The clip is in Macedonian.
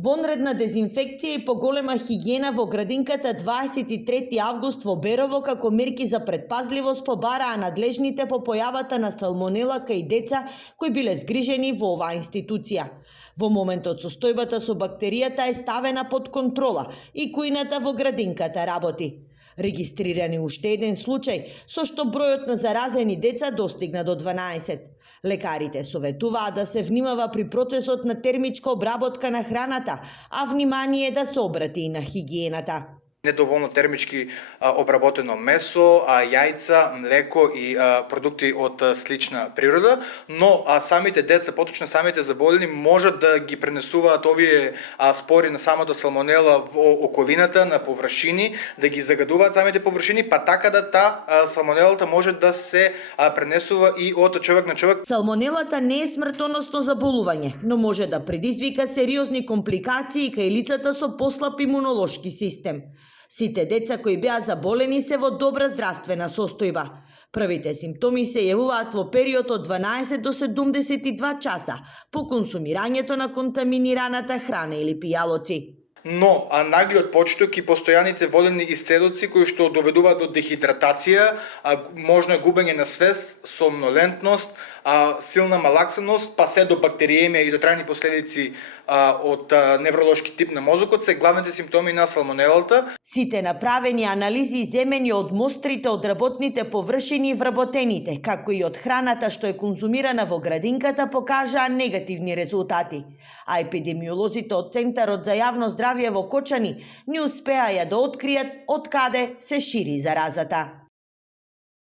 Вонредна дезинфекција и поголема хигиена во градинката 23 август во Берово како мерки за предпазливост побараа надлежните по појавата на салмонела кај деца кои биле згрижени во оваа институција. Во моментот состојбата со бактеријата е ставена под контрола и кујната во градинката работи. Регистриран е уште еден случај со што бројот на заразени деца достигна до 12. Лекарите советуваат да се внимава при процесот на термичка обработка на храната, а внимание да се обрати и на хигиената. Недоволно термички обработено месо, јајца, млеко и продукти од слична природа, но самите деца, поточно самите заболени, можат да ги пренесуваат овие спори на самата салмонела во околината, на површини, да ги загадуваат самите површини, па така да салмонелата може да се пренесува и од човек на човек. Салмонелата не е смртоносно заболување, но може да предизвика сериозни компликации кај лицата со послаб имунолошки систем. Сите деца кои беа заболени се во добра здравствена состојба. Првите симптоми се јавуваат во период од 12 до 72 часа по консумирањето на контаминираната храна или пијалоци. Но наглиот почеток и постојаните водени исцедоци кои што доведуваат до дехидратација, можно губење на свест, сомнолентност, силна малаксаност, па се до бактериемија и до трајни последици од невролошки тип на мозокот се главните симптоми на салмонелата. Сите направени анализи земени од мострите од работните површини и вработените, како и од храната што е конзумирана во градинката, покажаа негативни резултати. А епидемиолозите од Центарот за јавно здравје во Кочани не успеаја да откријат од каде се шири заразата.